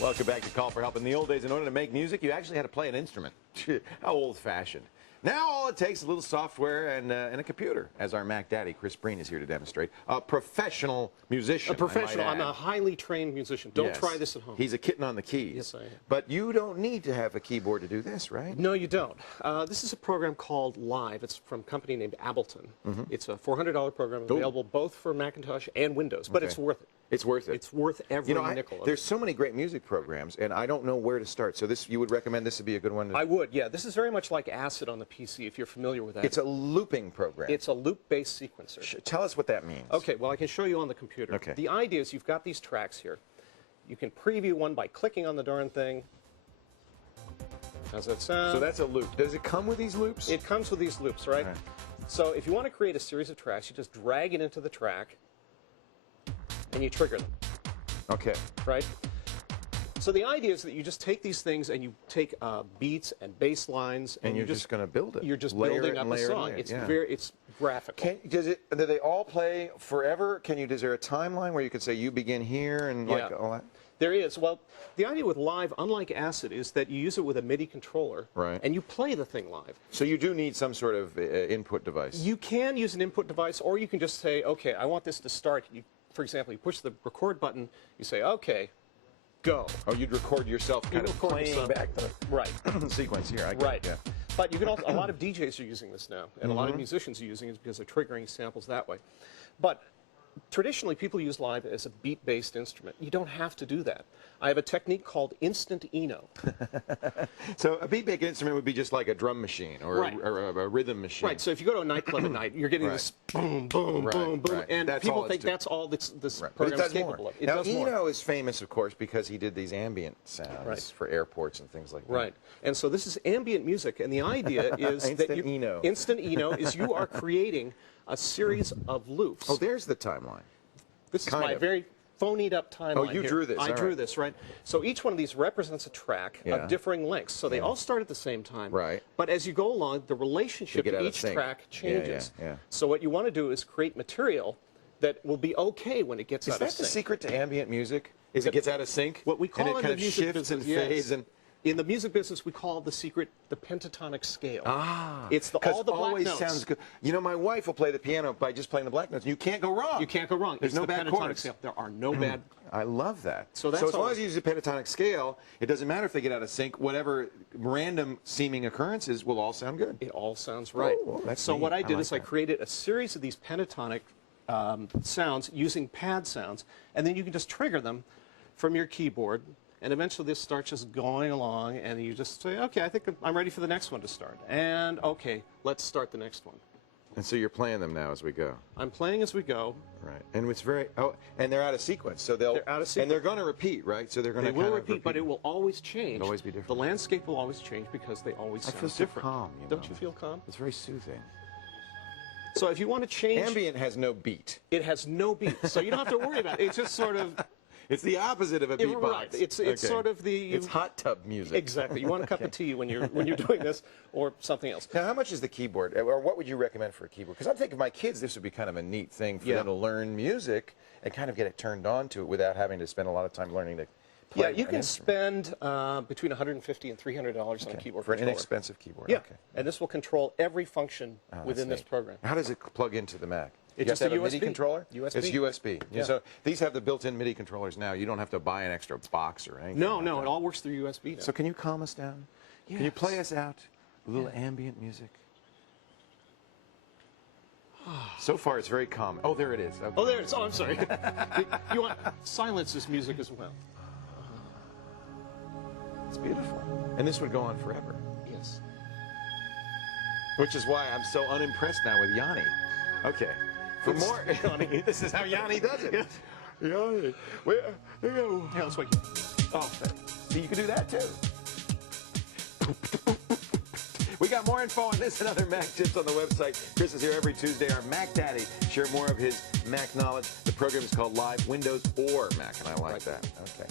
Welcome back to Call for Help. In the old days, in order to make music, you actually had to play an instrument. How old-fashioned. Now all it takes is a little software and a computer, as our Mac Daddy, Chris Breen, is here to demonstrate. A professional musician, A professional. I'm a highly trained musician. Don't try this at home. He's a kitten on the keys. Yes, I am. But you don't need to have a keyboard to do this, right? No, you don't. This is a program called Live. It's from a company named Ableton. It's a $400 program available both for Macintosh and Windows, but it's worth it. It's worth it. It's worth every nickel of it. There's so many great music programs, and I don't know where to start. So you would recommend this would be a good one? I would, yeah. This is very much like Acid on the PC, if you're familiar with that. It's a looping program. It's a loop-based sequencer. Tell us what that means. Okay, well, I can show you on the computer. Okay. The idea is you've got these tracks here. You can preview one by clicking on the darn thing. How's that sound? So that's a loop. Does it come with these loops? It comes with these loops, right? So if you want to create a series of tracks, you just drag it into the track, and you trigger them. Okay. Right? So the idea is that you just take these things and you take beats and bass lines and you're just going to build it. You're just layer building up a song. It's it's graphical. Do they all play forever? Is there a timeline where you could say you begin here and like all that? There is. Well, the idea with Live, unlike Acid, is that you use it with a MIDI controller, and you play the thing live. So you do need some sort of input device. You can use an input device, or you can just say, okay, I want this to start. For example, you push the record button, you say, okay, go. Oh, you'd record yourself kind of playing back the sequence here. Yeah. But you can also, a lot of DJs are using this now, and a lot of musicians are using it because they're triggering samples that way. But traditionally, people use Live as a beat-based instrument. You don't have to do that. I have a technique called Instant Eno. So a beat-based instrument would be just like a drum machine or a rhythm machine. Right. So if you go to a nightclub at night, you're getting this boom, boom, boom, boom, and people think that's all this program is capable of. It does more. Eno is famous, of course, because he did these ambient sounds for airports and things like that. Right. And so this is ambient music, and the idea is that Instant Eno is you are creating a series of loops. Oh, there's the timeline. This is my very phonied up timeline. Oh, you drew this. I drew this, right? So each one of these represents a track of differing lengths. So they all start at the same time. Right. But as you go along, the relationship to each track changes. So what you want to do is create material that will be okay when it gets out of sync. Is that the secret to ambient music? Is it gets out of sync? What we call and it kind of shifts and fades and. In the music business, we call the secret the pentatonic scale. It's all the black notes. Sounds good. You know, my wife will play the piano by just playing the black notes. You can't go wrong. You can't go wrong. There's no bad chords. Scale. There are no bad. I love that. So as long as you use a pentatonic scale, it doesn't matter if they get out of sync. Whatever random seeming occurrences will all sound good. It all sounds right. Oh, well, so what I did is I created a series of these pentatonic sounds using pad sounds, and then you can just trigger them from your keyboard. And eventually this starts just going along, and you just say, okay, I think I'm ready for the next one to start. And, okay, let's start the next one. And so you're playing them now as we go. I'm playing as we go. Right. And it's and they're out of sequence. So they're out of sequence. And they're going to repeat, right? So they're going to They will repeat, but it will always change. It'll always be different. The landscape will always change because they always sound different. I feel so calm, Don't you feel calm? It's very soothing. So if you want to change... Ambient has no beat. It has no beat, so you don't have to worry about it. It's just sort of... It's the opposite of a beatbox. Right. It's sort of the... It's hot tub music. Exactly. You want a cup of tea when you're doing this, or something else. Now, how much is the keyboard, or what would you recommend for a keyboard? Because I'm thinking my kids, this would be kind of a neat thing for them to learn music and kind of get it turned on to it without having to spend a lot of time learning to play. Yeah, you can spend between $150 and $300 on a keyboard for an inexpensive keyboard. Yeah, and this will control every function within this program. How does it plug into the Mac? It's just a USB. MIDI controller? USB. It's USB. Yeah. So these have the built-in MIDI controllers now. You don't have to buy an extra box or anything. No, it all works through USB now. So can you calm us down? Yes. Can you play us out a little ambient music? So far, it's very calm. Oh, there it is. Okay. Oh, there it is. Oh, I'm sorry. You want silence this music as well. It's beautiful. And this would go on forever. Yes. Which is why I'm so unimpressed now with Yanni. Okay. For more, this is how Yanni does it. Yanni. Here you go. Hey, let's wake you. Oh, see, you can do that too. We got more info on this and other Mac tips on the website. Chris is here every Tuesday. Our Mac Daddy share more of his Mac knowledge. The program is called Live, Windows or Mac, and I like that. Okay.